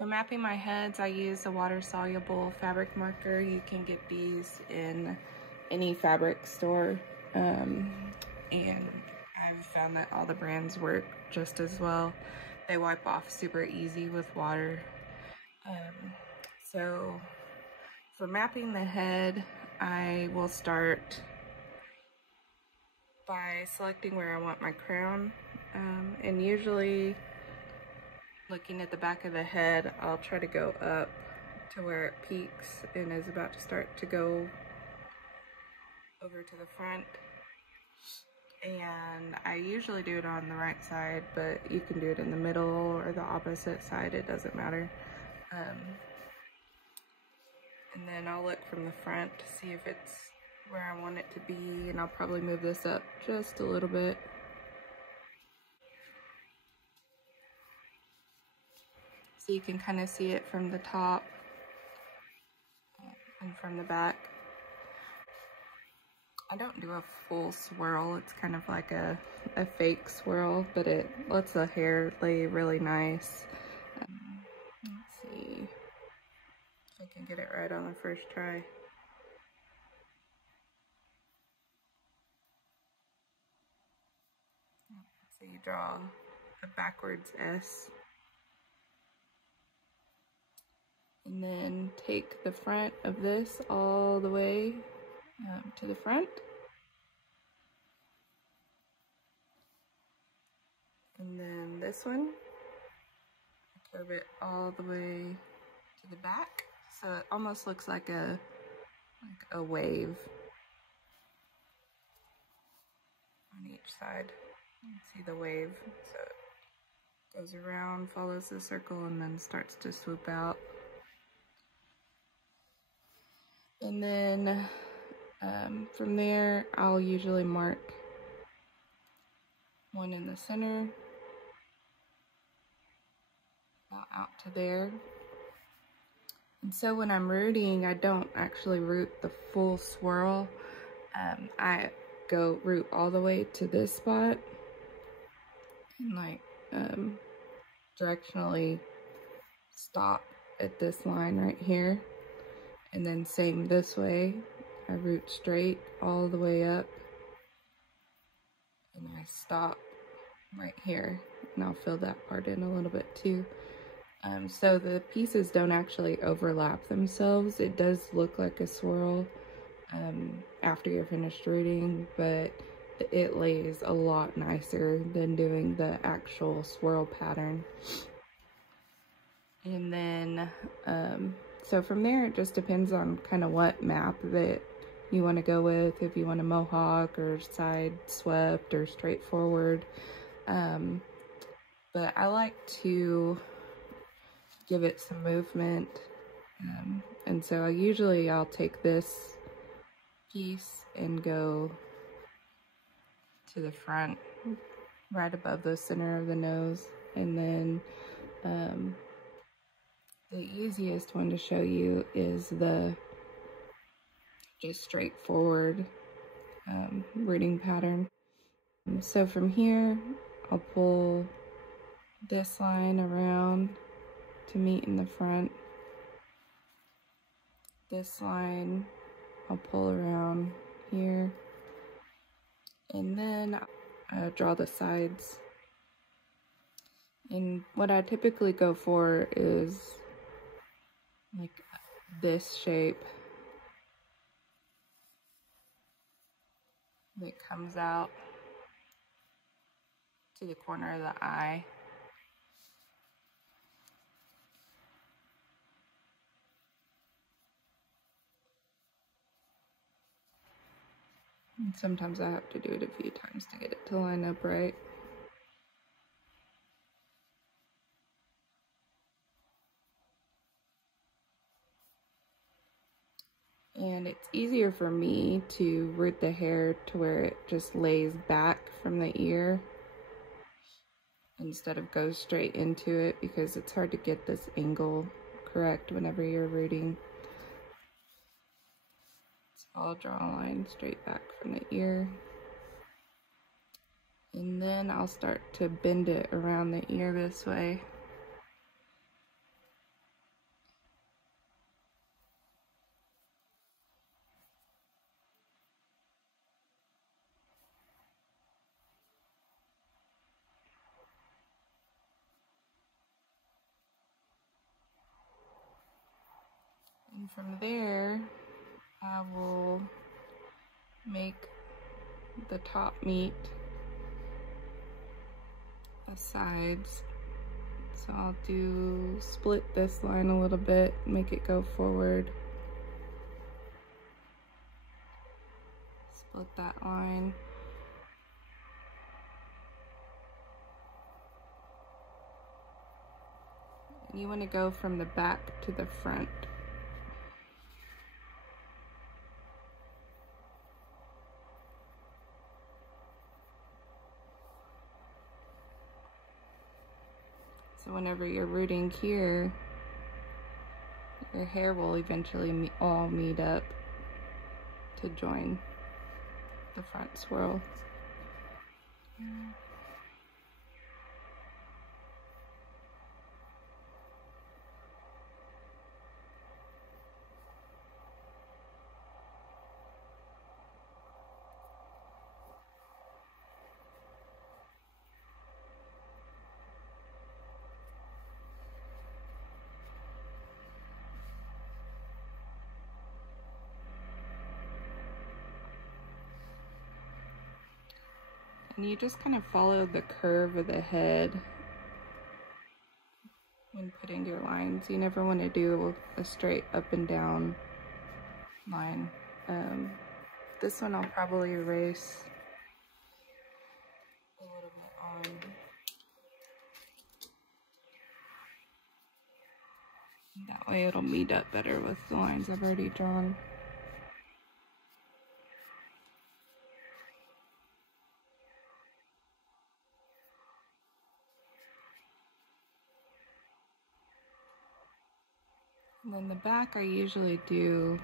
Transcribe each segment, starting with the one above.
For mapping my heads, I use a water-soluble fabric marker. You can get these in any fabric store. And I've found that all the brands work just as well. They wipe off super easy with water. So for mapping the head, I will start by selecting where I want my crown. And usually, looking at the back of the head, I'll try to go up to where it peaks and is about to start to go over to the front. And I usually do it on the right side, but you can do it in the middle or the opposite side, it doesn't matter. And then I'll look from the front to see if it's where I want it to be, and I'll probably move this up just a little bit. So you can kind of see it from the top and from the back. I don't do a full swirl, it's kind of like a fake swirl, but it lets the hair lay really nice. Let's see if I can get it right on the first try. So you draw a backwards S. And then take the front of this all the way to the front. And then this one, curve it all the way to the back. So it almost looks like a wave on each side. You can see the wave. So it goes around, follows the circle, and then starts to swoop out. And then from there, I'll usually mark one in the center, about out to there. And so when I'm rooting, I don't actually root the full swirl. I go root all the way to this spot and like directionally stop at this line right here. And then same this way, I root straight all the way up and I stop right here, and I'll fill that part in a little bit too. So the pieces don't actually overlap themselves. It does look like a swirl after you're finished rooting, but it lays a lot nicer than doing the actual swirl pattern. And then so from there, it just depends on kind of what map that you want to go with, if you want a mohawk or side swept or straightforward. But I like to give it some movement. And so I'll take this piece and go to the front, right above the center of the nose. And then the easiest one to show you is the just straightforward rooting pattern. So from here, I'll pull this line around to meet in the front. This line I'll pull around here. And then draw the sides. And what I typically go for is like this shape that comes out to the corner of the eye. And sometimes I have to do it a few times to get it to line up right. And it's easier for me to root the hair to where it just lays back from the ear instead of goes straight into it, because it's hard to get this angle correct whenever you're rooting. So I'll draw a line straight back from the ear. And then I'll start to bend it around the ear this way. And from there, I will make the top meet the sides. So I'll split this line a little bit, make it go forward. Split that line. You want to go from the back to the front. So whenever you're rooting here, your hair will eventually all meet up to join the front swirl. And you just kind of follow the curve of the head when putting your lines. You never want to do a straight up and down line. This one I'll probably erase a little bit on. That way it'll meet up better with the lines I've already drawn. And then the back I usually do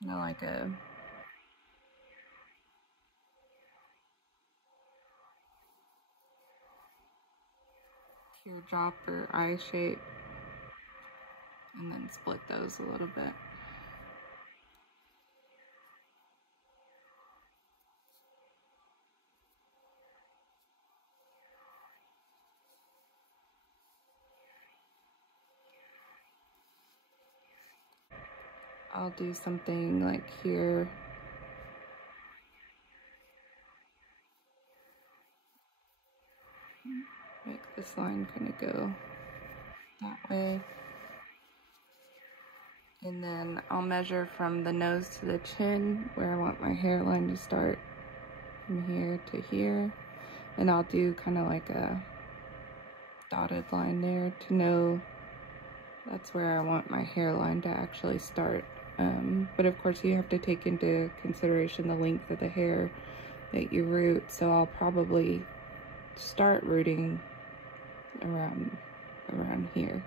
kind of like a teardrop or eye shape, and then split those a little bit. I'll do something like here. Make this line kind of go that way. And then I'll measure from the nose to the chin where I want my hairline to start, from here to here. And I'll do kind of like a dotted line there to know that's where I want my hairline to actually start. But of course you have to take into consideration the length of the hair that you root. So I'll probably start rooting around here.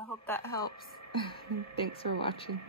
I hope that helps. Thanks for watching.